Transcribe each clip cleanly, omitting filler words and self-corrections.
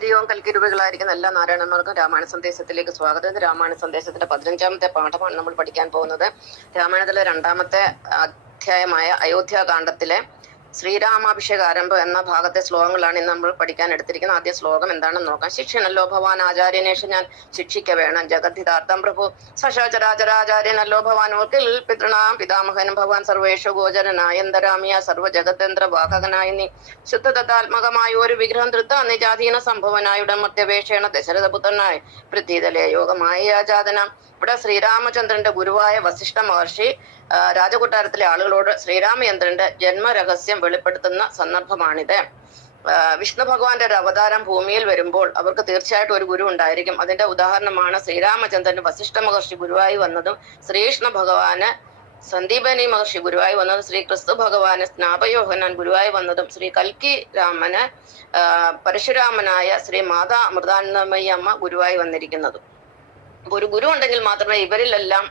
ഹരിയോം കൽക്കിരുവികളായിരിക്കുന്ന എല്ലാ നാരായണന്മാർക്കും രാമായണ സന്ദേശത്തിലേക്ക് സ്വാഗതം. ഇത് രാമായണ സന്ദേശത്തിന്റെ 15ാമത്തെ പാഠമാണ് നമ്മൾ പഠിക്കാൻ പോകുന്നത്. രാമായണത്തിലെ 2ാമത്തെ അധ്യായമായ അയോധ്യാകാന്ഡത്തിലെ ശ്രീരാമാഭിഷേക ആരംഭം എന്ന ഭാഗത്തെ ശ്ലോകങ്ങളാണ് ഇന്ന് നമ്മൾ പഠിക്കാൻ എടുത്തിരിക്കുന്നത്. ആദ്യ ശ്ലോകം എന്താണെന്ന് നോക്കാം. ശിക്ഷണല്ലോ ഭവാൻ ആചാര്യനേഷ ഞാൻ ശിക്ഷിക്ക വേണം ജഗദ്ധിതാർത്ഥം പ്രഭു സശാചരാചരാചാര്യനല്ലോ ഭവാൻ ഓർക്കിൽ പിതൃണാം പിതാമഹനും ഭഗവാൻ സർവേഷു ഗോചരനായന്തരാമിയ സർവ്വജഗത്തേന്ദ്ര വാഹകനായി നീ ശുദ്ധതത്വാത്മകമായ ഒരു വിഗ്രഹം തൃത്ത നിജാധീന സംഭവനായുടെ മധ്യവേഷേണ ദശരഥപുത്രനായി പൃഥ്വിതലേ യോഗമായ ആചാദനം. ഇവിടെ ശ്രീരാമചന്ദ്രന്റെ ഗുരുവായ വസിഷ്ഠ മഹർഷി രാജകൊട്ടാരത്തിലെ ആളുകളോട് ശ്രീരാമചന്ദ്രന്റെ ജന്മരഹസ്യം വെളിപ്പെടുത്തുന്ന സന്ദർഭമാണിത്. വിഷ്ണു ഭഗവാന്റെ ഒരു അവതാരം ഭൂമിയിൽ വരുമ്പോൾ അവർക്ക് തീർച്ചയായിട്ടും ഒരു ഗുരു ഉണ്ടായിരിക്കും. അതിന്റെ ഉദാഹരണമാണ് ശ്രീരാമചന്ദ്രന് വസിഷ്ഠ മഹർഷി ഗുരുവായി വന്നതും, ശ്രീകൃഷ്ണ ഭഗവാന് സന്ദീപനി മഹർഷി ഗുരുവായി വന്നതും, ശ്രീ ക്രിസ്തു ഭഗവാന് സ്നാപയോഹനാൻ ഗുരുവായി വന്നതും, ശ്രീ കൽക്കി രാമന് പരശുരാമനായ ശ്രീ മാതാ അമൃതാനന്ദമയി അമ്മ ഗുരുവായി വന്നിരിക്കുന്നതും. ഒരു ഗുരു ഉണ്ടെങ്കിൽ മാത്രമേ ഇവരിലെല്ലാം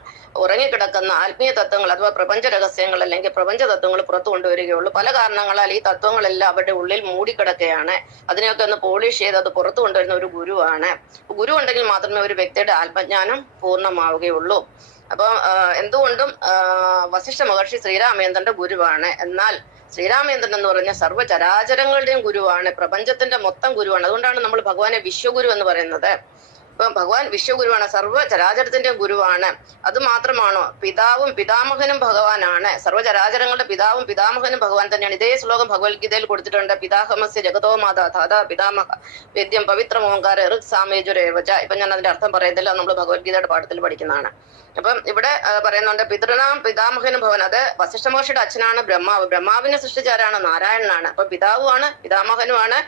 ഉറങ്ങിക്കിടക്കുന്ന ആത്മീയ തത്വങ്ങൾ അഥവാ പ്രപഞ്ച രഹസ്യങ്ങൾ അല്ലെങ്കിൽ പ്രപഞ്ച തത്വങ്ങൾ പുറത്തു കൊണ്ടുവരികയുള്ളൂ. പല കാരണങ്ങളാൽ ഈ തത്വങ്ങളെല്ലാം അവരുടെ ഉള്ളിൽ മൂടിക്കിടക്കുകയാണ്. അതിനെയൊക്കെ ഒന്ന് പോളിഷ് ചെയ്ത് അത് പുറത്തു കൊണ്ടുവരുന്ന ഒരു ഗുരുവാണ്. ഗുരു ഉണ്ടെങ്കിൽ മാത്രമേ ഒരു വ്യക്തിയുടെ ആത്മജ്ഞാനം പൂർണ്ണമാവുകയുള്ളൂ. അപ്പം എന്തുകൊണ്ടും വസിഷ്ഠ മഹർഷി ശ്രീരാമചന്ദ്രന്റെ ഗുരുവാണ്. എന്നാൽ ശ്രീരാമചന്ദ്രൻ എന്ന് പറഞ്ഞ സർവ്വചരാചരങ്ങളുടെയും ഗുരുവാണ്, പ്രപഞ്ചത്തിന്റെ മൊത്തം ഗുരുവാണ്. അതുകൊണ്ടാണ് നമ്മൾ ഭഗവാനെ വിശ്വഗുരു എന്ന് പറയുന്നത്. ഇപ്പം ഭഗവാൻ വിശ്വഗുരുവാണ്, സർവ്വചരാചരത്തിന്റെ ഗുരുവാണ്. അത് മാത്രമാണോ, പിതാവും പിതാമഹനും ഭഗവാനാണ്. സർവ്വചരാചരങ്ങളുടെ പിതാവും പിതാമഹനും ഭഗവാൻ തന്നെയാണ്. ഇതേ ശ്ലോകം ഭഗവത്ഗീതയിൽ കൊടുത്തിട്ടുണ്ട്. പിതാഹമസ്യ ജഗതോ മാതാ ധാതാ പിതാമഹ വേദ്യം പവിത്രം ഓങ്കാര ഋക് സാമേജുരേവച. ഇപ്പൊ ഞാൻ അതിന്റെ അർത്ഥം പറയുന്നില്ല, നമ്മൾ ഭഗവത്ഗീതയുടെ പാഠത്തിൽ പഠിക്കുന്നതാണ്. അപ്പം ഇവിടെ പറയുന്നുണ്ട് പിതൃനാം പിതാമഹനും ഭവൻ. അത് വസിഷ്ഠ മഹർഷിയുടെ അച്ഛനാണ് ബ്രഹ്മാവ്. ബ്രഹ്മാവിനെ സൃഷ്ടിച്ചാരാണ്? നാരായണനാണ്. അപ്പൊ പിതാവുമാണ് പിതാമഹനുമാണ്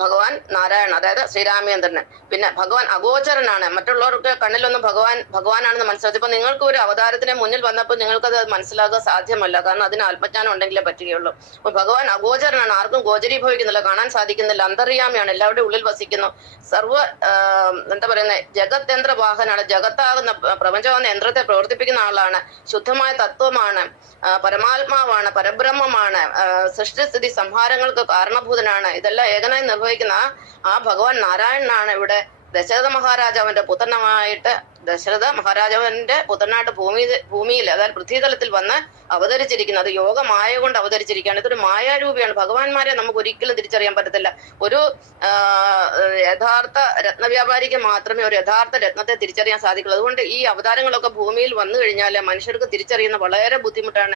ഭഗവാൻ നാരായണൻ, അതായത് ശ്രീരാമചന്ദ്രന്. പിന്നെ ഭഗവാൻ അഗോചരനാണ്. മറ്റുള്ളവർക്ക് കണ്ണിലൊന്നും ഭഗവാനാണെന്ന് മനസ്സിലാക്കി. ഇപ്പൊ നിങ്ങൾക്ക് ഒരു അവതാരത്തിന് മുന്നിൽ വന്നപ്പോൾ നിങ്ങൾക്കത് മനസ്സിലാക്കാൻ സാധ്യമല്ല, കാരണം അതിന് ആത്മജ്ഞാനം ഉണ്ടെങ്കിലേ പറ്റുകയുള്ളൂ. അപ്പൊ ഭഗവാൻ അഗോചരനാണ്, ആർക്കും ഗോചരീഭവിക്കുന്നില്ല, കാണാൻ സാധിക്കുന്നില്ല, അന്തര്യാമിയാണ്, എല്ലാവരുടെയും ഉള്ളിൽ വസിക്കുന്നു. എന്താ പറയുന്നത്, ജഗത്തേന്ദ്ര വാഹനാണ്. ജഗത്താകുന്ന പ്രപഞ്ചമാകുന്ന യന്ത്രത്തെ പ്രവർത്തിപ്പിക്കുന്ന ആളാണ്. ശുദ്ധമായ തത്വമാണ്, പരമാത്മാവാണ്, പരബ്രഹ്മമാണ്, സൃഷ്ടിസ്ഥിതി സംഹാരങ്ങൾക്ക് കാരണഭൂതനാണ്. ഇതെല്ലാം ഏകനായി നിർവഹിക്കുന്ന ആ ഭഗവാൻ നാരായണനാണ് ഇവിടെ ദശരഥ മഹാരാജാവിന്റെ പുത്രനായിട്ട് ഭൂമിയിൽ അതായത് പൃഥ്വിതലത്തിൽ വന്ന് അവതരിച്ചിരിക്കുന്നത്. അത് യോഗമായ കൊണ്ട് അവതരിച്ചിരിക്കുകയാണ്. ഇതൊരു മായാരൂപിയാണ്. ഭഗവാന്മാരെ നമുക്ക് ഒരിക്കലും തിരിച്ചറിയാൻ പറ്റത്തില്ല. ഒരു യഥാർത്ഥ രത്നവ്യാപാരിക്ക് മാത്രമേ ഒരു യഥാർത്ഥ രത്നത്തെ തിരിച്ചറിയാൻ സാധിക്കുള്ളൂ. അതുകൊണ്ട് ഈ അവതാരങ്ങളൊക്കെ ഭൂമിയിൽ വന്നു കഴിഞ്ഞാൽ മനുഷ്യർക്ക് തിരിച്ചറിയുന്ന വളരെ ബുദ്ധിമുട്ടാണ്.